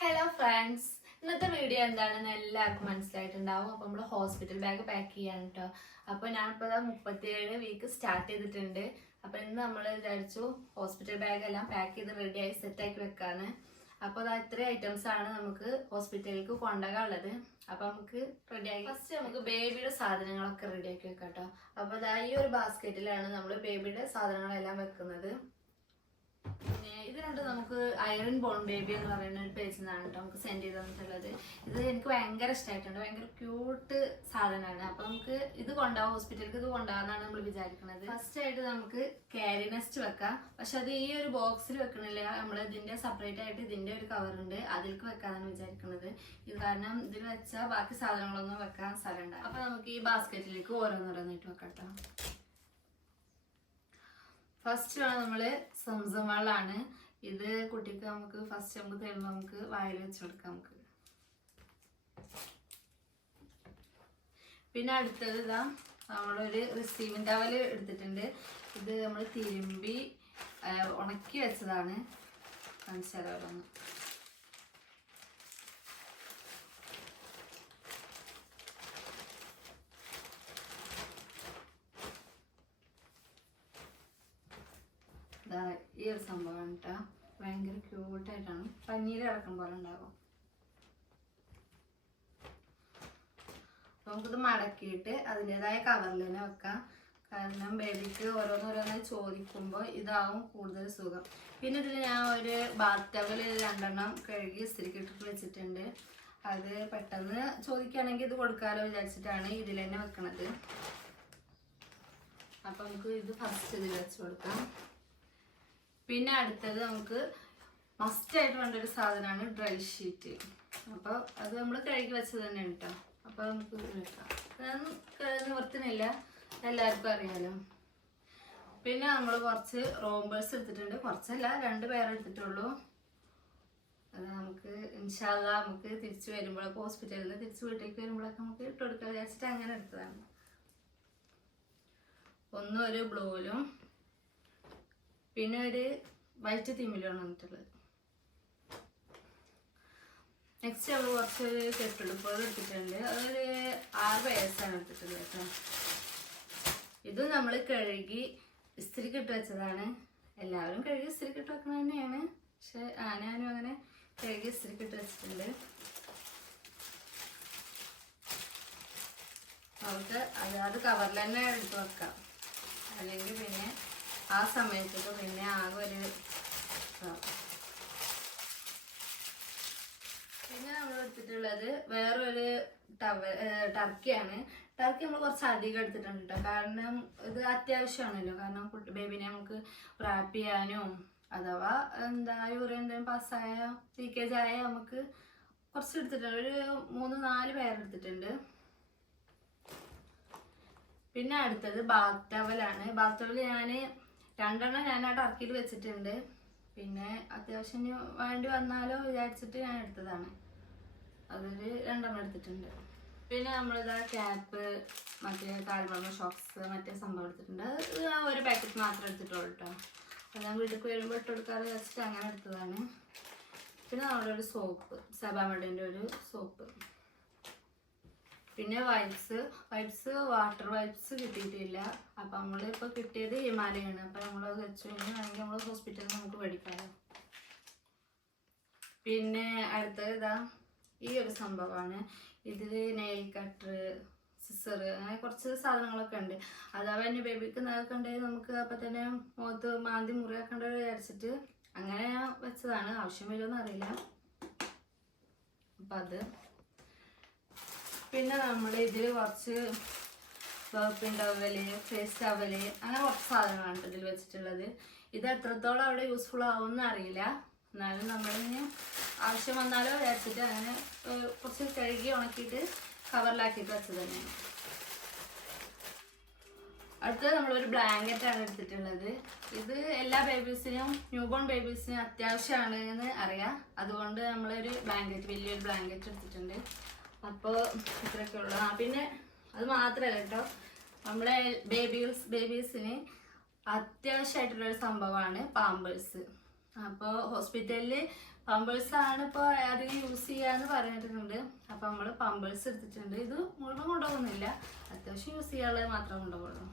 Hello friends, ഇന്നത്തെ video എന്താണെന്ന് എല്ലാവർക്കും മനസ്സിലായിട്ടുണ്ടാവും. അപ്പോൾ നമ്മൾ ഹോസ്പിറ്റൽ ബാഗ് പാക്ക് ചെയ്യാൻ കേട്ടോ. അപ്പോൾ ഞാനിപ്പോൾ 37 വീക്ക് സ്റ്റാർട്ട് ചെയ്തിട്ടുണ്ട്. അപ്പോൾ ഇന്ന് നമ്മൾ വിചാരിച്ചു ഹോസ്പിറ്റൽ ബാഗ് എല്ലാം പാക്ക് ചെയ്ത് റെഡിയായി സെറ്റാക്കി വെക്കാന്ന്. അപ്പോൾ അത് ഇത്രയും ഐറ്റംസ് ആണ് നമുക്ക് ഹോസ്പിറ്റലിലേക്ക് കൊണ്ടുപോകാനുള്ളത്. അപ്പോൾ നമുക്ക് റെഡിയാക്കി ഫസ്റ്റ് നമുക്ക് ബേബിയുടെ സാധനങ്ങളൊക്കെ റെഡിയാക്കി വെക്കാം കേട്ടോ. അപ്പോൾ ഈ ഒരു ബാസ്ക്കറ്റിലാണ് നമ്മൾ ബേബിയുടെ സാധനങ്ങളെല്ലാം വെക്കുന്നത്. പിന്നെ ഇതിനുണ്ട് നമുക്ക് ഐറൺ ബോൺ ബേബി എന്ന് പറയുന്ന ഒരു പേജിൽ നിന്നാണ് കേട്ടോ നമുക്ക് സെൻഡ് ചെയ്ത് തന്നിട്ടുള്ളത്. ഇത് എനിക്ക് ഭയങ്കര ഇഷ്ടമായിട്ടുണ്ട്. ഭയങ്കര ക്യൂട്ട് സാധനമാണ്. അപ്പൊ നമുക്ക് ഇത് കൊണ്ടുപോകാം, ഹോസ്പിറ്റലിലേക്ക് ഇത് കൊണ്ടുപോകാന്നാണ് നമ്മൾ വിചാരിക്കുന്നത്. ഫസ്റ്റ് ആയിട്ട് നമുക്ക് ക്യാരി നെസ്റ്റ് വെക്കാം. പക്ഷെ അത് ഈ ഒരു ബോക്സിൽ വെക്കണില്ല, നമ്മൾ ഇതിന്റെ സെപ്പറേറ്റ് ആയിട്ട് ഇതിന്റെ ഒരു കവർ ഉണ്ട്, അതിലേക്ക് വെക്കാന്നാണ് വിചാരിക്കുന്നത്. ഇത് കാരണം ഇതിൽ വെച്ചാൽ ബാക്കി സാധനങ്ങളൊന്നും വെക്കാൻ സ്ഥലമുണ്ട്. അപ്പൊ നമുക്ക് ഈ ബാസ്ക്കറ്റിലേക്ക് ഓരോന്നോരോന്നായിട്ട് വെക്കാം കേട്ടോ. ഫസ്റ്റ് നമ്മള് സംസം വെള്ളമാണ്. ഇത് കുട്ടിക്ക് നമുക്ക് ഫസ്റ്റ് നമുക്ക് തരുമ്പോൾ നമുക്ക് വായിൽ വെച്ച് കൊടുക്കാം നമുക്ക്. പിന്നെ അടുത്തത് ഇതാ നമ്മളൊരു റിസീവിംഗ് ടവൽ എടുത്തിട്ടുണ്ട്. ഇത് നമ്മൾ തിരുമ്പി ഉണക്കി വെച്ചതാണ്. കാണിച്ചാലോന്ന്. ഈ ഒരു സംഭവമാണ് കേട്ടോ. ഭയങ്കര ക്യൂട്ടായിട്ടാണ്, പനീര് കിടക്കും പോലെ ഉണ്ടാകും. നമുക്കിത് മടക്കിയിട്ട് അതിൻ്റെതായ കവറിൽ തന്നെ വെക്കാം. കാരണം ബേബിക്ക് ഓരോന്നോരോന്നായി ചോദിക്കുമ്പോൾ ഇതാവും കൂടുതൽ സുഖം. പിന്നെ ഇതിൽ ഞാൻ ഒരു ബാത്ത് ടവൽ 2 കഴുകി ഇസ്തിരിക്കിട്ടിട്ട് വെച്ചിട്ടുണ്ട്. അത് പെട്ടെന്ന് ചോദിക്കുകയാണെങ്കിൽ ഇത് കൊടുക്കാമല്ലോ വിചാരിച്ചിട്ടാണ് ഇതിൽ തന്നെ വെക്കണത്. അപ്പം നമുക്ക് ഇത് ഫസ്റ്റ് ഇതിൽ വെച്ച് കൊടുക്കാം. പിന്നെ അടുത്തത് നമുക്ക് മസ്റ്റായിട്ട് വേണ്ട ഒരു സാധനമാണ് ഡ്രൈ ഷീറ്റ്. അപ്പോൾ അത് നമ്മൾ കഴുകി വെച്ചത് തന്നെ കേട്ടോ. അപ്പോൾ നമുക്ക് വെക്കാം. നിവർത്തുന്നില്ല, എല്ലാവർക്കും അറിയാലോ. പിന്നെ നമ്മൾ കുറച്ച് റോംബേഴ്സ് എടുത്തിട്ടുണ്ട്. കുറച്ചല്ല, 2 പേർ എടുത്തിട്ടുള്ളൂ. അത് നമുക്ക് ഇൻഷാ അല്ലാഹ് നമുക്ക് തിരിച്ചു വരുമ്പോഴൊക്കെ ഹോസ്പിറ്റലിൽ നിന്ന് തിരിച്ച് വീട്ടിലേക്ക് വരുമ്പോഴൊക്കെ നമുക്ക് ഇട്ട് കൊടുക്കാൻ വിചാരിച്ചിട്ട് അങ്ങനെ എടുത്തതാണ്. ഒന്നും ഒരു ബ്ലൂവിലും പിന്നെ ഒരു വൈറ്റ് തീമിലാണ് വന്നിട്ടുള്ളത്. നെക്സ്റ്റ് നമ്മൾ കുറച്ചൊരു കെട്ടുടുപ്പുകൾ എടുത്തിട്ടുണ്ട്. അതൊരു 6 പേഴ്സാണ് എടുത്തിട്ടുള്ളത് കേട്ടോ. ഇത് നമ്മൾ കഴുകി ഇസ്തിരിക്കിട്ട് വെച്ചതാണ്. എല്ലാവരും കഴുകി ഇസ്തിരിക്കിട്ട് വെക്കുന്നത് തന്നെയാണ്. പക്ഷെ ഞാനും അങ്ങനെ കഴുകി ഇസ്തിരിക്കിട്ട് വെച്ചിട്ടുണ്ട്. നമുക്ക് അത് കവറിൽ തന്നെ എടുത്ത് വെക്കാം. അല്ലെങ്കിൽ പിന്നെ ആ സമയത്തൊക്കെ പിന്നെ ആകെ ഒരു പിന്നെ നമ്മൾ എടുത്തിട്ടുള്ളത് വേറൊരു ടർക്കിയാണ്. ടർക്കി നമ്മൾ കുറച്ച് അധികം എടുത്തിട്ടുണ്ട് കേട്ടോ. കാരണം ഇത് അത്യാവശ്യമാണല്ലോ. കാരണം ബേബിനെ നമുക്ക് റാപ്പ് ചെയ്യാനും അഥവാ യൂറിൻ എന്തെങ്കിലും പാസ്സായ ലീക്കേജ് ആയ നമുക്ക് കുറച്ച് എടുത്തിട്ടുണ്ട്. ഒരു 3-4 പേരെടുത്തിട്ടുണ്ട്. പിന്നെ അടുത്തത് ബാത്ത് ടവലാണ്. ബാത്ത് ടവൽ ഞാൻ 2 ഞാൻ ആ ടർക്കിയിൽ വെച്ചിട്ടുണ്ട്. പിന്നെ അത്യാവശ്യം വേണ്ടി വന്നാലോ വിചാരിച്ചിട്ട് ഞാൻ എടുത്തതാണ്. അതൊരു 2 എടുത്തിട്ടുണ്ട്. പിന്നെ നമ്മളിതാ ക്യാപ്പ്, മറ്റേ കാൽമർമ്മ ഷോക്സ്, മറ്റേ സംഭവം എടുത്തിട്ടുണ്ട്. അത് ഒരു പാക്കറ്റ് മാത്രമേ എടുത്തിട്ടുള്ളൂ കേട്ടോ. അത് ഞാൻ വീട്ടിലേക്ക് വരുമ്പോൾ ഇട്ട് കൊടുക്കാതെ വെച്ചിട്ട് അങ്ങനെ എടുത്തതാണ്. പിന്നെ നമ്മുടെ ഒരു സോപ്പ്, സബാമഡിൻ്റെ ഒരു സോപ്പ്. പിന്നെ വൈപ്സ് വാട്ടർ വൈപ്സ് കിട്ടിയിട്ടില്ല. അപ്പം നമ്മളിപ്പോൾ കിട്ടിയത് ഹിമാലയാണ്. അപ്പം നമ്മളത് വെച്ചു കഴിഞ്ഞാൽ വേണമെങ്കിൽ നമ്മൾ ഹോസ്പിറ്റലിൽ നമുക്ക് മേടിക്കാമല്ലോ. പിന്നെ അടുത്തത് ഇതാ ഈ ഒരു സംഭവമാണ്. ഇതിൽ നെയിൽ കട്ടർ, സിസർ, അങ്ങനെ കുറച്ച് സാധനങ്ങളൊക്കെ ഉണ്ട്. അഥവാ എൻ്റെ ബേബിക്ക് നടക്കണ്ടെങ്കിൽ നമുക്ക് അപ്പം തന്നെ മുഖത്ത് മാന്തി മുറിയാക്കേണ്ടത് വിചാരിച്ചിട്ട് അങ്ങനെ ഞാൻ വെച്ചതാണ്. ആവശ്യം വരുമെന്ന് അറിയില്ല. അപ്പം അത് പിന്നെ നമ്മൾ ഇതിൽ കുറച്ച് വേപ്പിൻ ടവല്, ഫേസ് ടവല്, അങ്ങനെ കുറച്ച് സാധനങ്ങളാണ് ഇതിൽ വെച്ചിട്ടുള്ളത്. ഇത് എത്രത്തോളം അവിടെ യൂസ്ഫുൾ ആവുമെന്ന് അറിയില്ല. എന്നാലും നമ്മളിന് ആവശ്യം വന്നാലോ വിചാരിച്ചിട്ട് അങ്ങനെ കുറച്ച് കഴുകി ഉണക്കിയിട്ട് കവറിലാക്കിയിട്ട് വെച്ചത് തന്നെയാണ്. അടുത്തത് നമ്മളൊരു ബ്ലാങ്കറ്റാണ് എടുത്തിട്ടുള്ളത്. ഇത് എല്ലാ ബേബീസിനും, ന്യൂബോൺ ബേബീസിനും അത്യാവശ്യമാണ് എന്ന് അറിയാം. അതുകൊണ്ട് നമ്മളൊരു വലിയൊരു ബ്ലാങ്കറ്റ് എടുത്തിട്ടുണ്ട്. അപ്പോൾ ഇത്രയൊക്കെ ഉള്ളു. പിന്നെ അത് മാത്രമല്ല കേട്ടോ, നമ്മളെ ബേബീസിന് അത്യാവശ്യമായിട്ടുള്ളൊരു സംഭവമാണ് പാമ്പേഴ്സ്. അപ്പോൾ ഹോസ്പിറ്റലിൽ പമ്പേഴ്സ് ആണ് ഇപ്പൊ അധികം യൂസ് ചെയ്യാന്ന് പറഞ്ഞിട്ടുണ്ട്. അപ്പൊ നമ്മള് പമ്പേഴ്സ് എടുത്തിട്ടുണ്ട്. ഇത് മുഴുവൻ കൊണ്ടുപോകുന്നില്ല, അത്യാവശ്യം യൂസ് ചെയ്യാനുള്ളത് മാത്രമേ കൊണ്ടുപോകുള്ളൂ.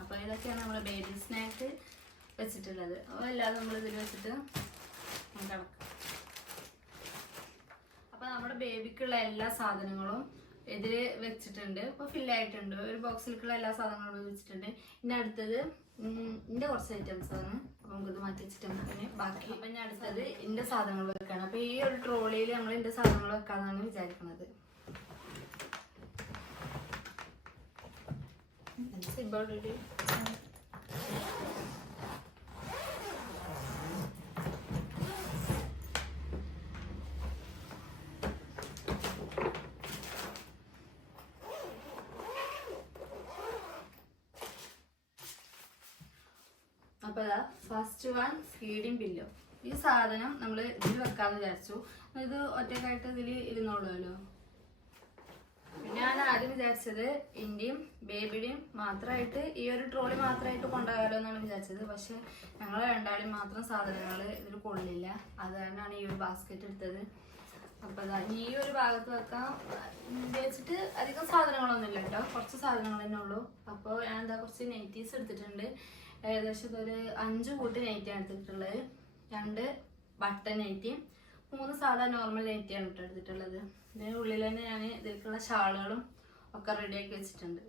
അപ്പൊ ഇതൊക്കെയാണ് നമ്മള് ബേബി സ്നാക്ക് വെച്ചിട്ടുള്ളത്. അല്ലാതെ നമ്മൾ ഇതിൽ വെച്ചിട്ട് കിടക്കാം. അപ്പൊ നമ്മുടെ ബേബിക്കുള്ള എല്ലാ സാധനങ്ങളും ഇതില് വെച്ചിട്ടുണ്ട്. ഇപ്പൊ ഫില്ലായിട്ടുണ്ട്. ഒരു ബോക്സിലേക്കുള്ള എല്ലാ സാധനങ്ങളും വെച്ചിട്ടുണ്ട്. ഇനി അടുത്തത് ഇന്റെ കുറച്ച് ഐറ്റംസ് ആണ്. അപ്പൊ നമുക്കിത് മാറ്റി വെച്ചിട്ട് നമുക്ക് ബാക്കി. അപ്പൊ ഞാൻ അടുത്തത് ഇന്റെ സാധനങ്ങൾ വെക്കാണ്. അപ്പൊ ഈ ഒരു ട്രോളിയിൽ നമ്മൾ ഇന്റെ സാധനങ്ങൾ വെക്കാന്നാണ് വിചാരിക്കുന്നത്. അപ്പൊ ഫസ്റ്റ് വൺ ഫീഡിങ് പില്ലോ. ഈ സാധനം നമ്മൾ ഇതിൽ വെക്കാന്ന് വിചാരിച്ചു. ഇത് ഒറ്റക്കായിട്ട് ഇതിൽ ഇരുന്നോളൂല്ലോ. പിന്നെ ഞാൻ ആദ്യം വിചാരിച്ചത് ഇന്ത്യയും ബേബിയുടെയും മാത്രമായിട്ട് ഈ ഒരു ട്രോളി മാത്രമായിട്ട് കൊണ്ടുപോകാലോ എന്നാണ് വിചാരിച്ചത്. പക്ഷെ ഞങ്ങൾ രണ്ടാളും മാത്രം സാധനങ്ങൾ ഇതിൽ കൊള്ളില്ല. അത് കാരണമാണ് ഈ ഒരു ബാസ്ക്കറ്റ് എടുത്തത്. അപ്പൊ ഈ ഒരു ഭാഗത്ത് വെക്കാൻ വെച്ചിട്ട് അധികം സാധനങ്ങളൊന്നുമില്ല കേട്ടോ, കുറച്ച് സാധനങ്ങൾ തന്നെ ഉള്ളൂ. അപ്പോൾ ഞാൻ കുറച്ച് നൈറ്റീസ് എടുത്തിട്ടുണ്ട്. ഏകദേശം ഇതൊരു 5 കൂട്ട് നൈറ്റിയാണ് എടുത്തിട്ടുള്ളത്. 2 ബട്ടൺ നൈറ്റിയും 3 സാധാ നോർമൽ നൈറ്റിയാണ് എടുത്തിട്ടുള്ളത്. ഇതിന് ഉള്ളിൽ തന്നെ ഞാൻ ഇതിലേക്കുള്ള ഷാളുകളും ഒക്കെ റെഡിയാക്കി വെച്ചിട്ടുണ്ട്.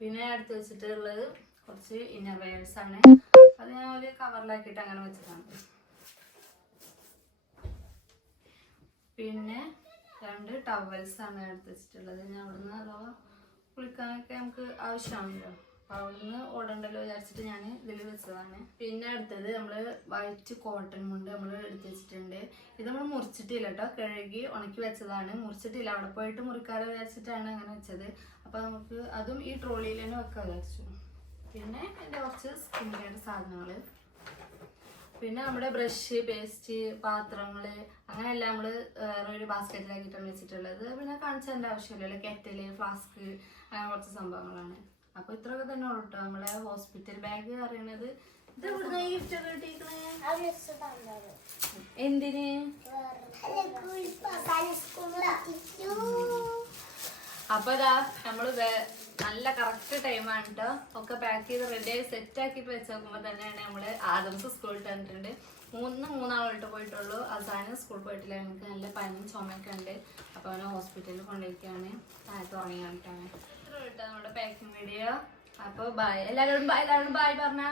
പിന്നെ എടുത്ത് വെച്ചിട്ടുള്ളത് കുറച്ച് ഇന്നർ വെയേഴ്സ് ആണ്. അത് ഞാൻ ഒരു കവറിലാക്കിയിട്ട് അങ്ങനെ വെച്ചതാണ്. പിന്നെ 2 ടവൽസ് ആണ് എടുത്ത് വെച്ചിട്ടുള്ളത്. ഞാൻ അവിടുന്ന് അഥവാ കുളിക്കാനൊക്കെ നമുക്ക് ആവശ്യമാണല്ലോ, അപ്പോൾ അവിടുന്ന് ഓടണ്ടല്ലോ വിചാരിച്ചിട്ട് ഞാൻ ഇതിൽ വെച്ചതാണ്. പിന്നെ അടുത്തത് നമ്മൾ വൈറ്റ് കോട്ടൺ മുണ്ട് നമ്മൾ എടുത്ത് വെച്ചിട്ടുണ്ട്. ഇത് നമ്മൾ മുറിച്ചിട്ടില്ല കേട്ടോ, കഴുകി ഉണക്കി വെച്ചതാണ്. മുറിച്ചിട്ടില്ല, അവിടെ പോയിട്ട് മുറിക്കാതെ വിചാരിച്ചിട്ടാണ് അങ്ങനെ വെച്ചത്. അപ്പോൾ നമുക്ക് അതും ഈ ട്രോളിയിൽ തന്നെ വെക്കാൻ വിചാരിച്ചു. പിന്നെ എൻ്റെ കുറച്ച് സ്കിൻ കെയർ സാധനങ്ങൾ, പിന്നെ നമ്മുടെ ബ്രഷ്, പേസ്റ്റ്, പാത്രങ്ങൾ, അങ്ങനെയെല്ലാം നമ്മൾ ഒരു ബാസ്ക്കറ്റിലാക്കിയിട്ടാണ് വെച്ചിട്ടുള്ളത്. പിന്നെ കാണിച്ചതിൻ്റെ ആവശ്യമില്ലല്ലോ. കെറ്റല്, ഫ്ലാസ്ക്, അങ്ങനെ കുറച്ച് സംഭവങ്ങളാണ്. അപ്പോൾ ഇത്രയൊക്കെ തന്നെ ഉള്ളൂ കേട്ടോ നമ്മളെ ഹോസ്പിറ്റൽ ബാഗ് അറിയണത്. ഇത് ഇവിടുന്ന് ഗിഫ്റ്റ് ഒക്കെ കിട്ടിയിരിക്കണേ എന്തിന്? അപ്പൊ ഇതാ നമ്മള് നല്ല കറക്റ്റ് ടൈമാണ് കേട്ടോ. ഒക്കെ പാക്ക് ചെയ്ത് റെഡിയായി സെറ്റ് ആക്കിയിട്ട് വെച്ച് നോക്കുമ്പോൾ തന്നെയാണ് നമ്മള് ആദംസ് സ്കൂളിൽ തന്നിട്ടുണ്ട്. 3 പോയിട്ടുള്ളൂ. അവസാനം സ്കൂളിൽ പോയിട്ടില്ല. എനിക്ക് നല്ല പനിയും ചുമയൊക്കെ ഉണ്ട്. അപ്പൊ അവനെ ഹോസ്പിറ്റലിൽ കൊണ്ടുപോയിക്കാണ്. താഴത്ത് ഉറങ്ങി കണ്ടിട്ടാണ്. ഇത്ര കേട്ടോ നമ്മുടെ പാക്കിംഗ് വീഡിയോ. അപ്പൊ ബൈ എല്ലാവരോടും. ബൈ പറഞ്ഞ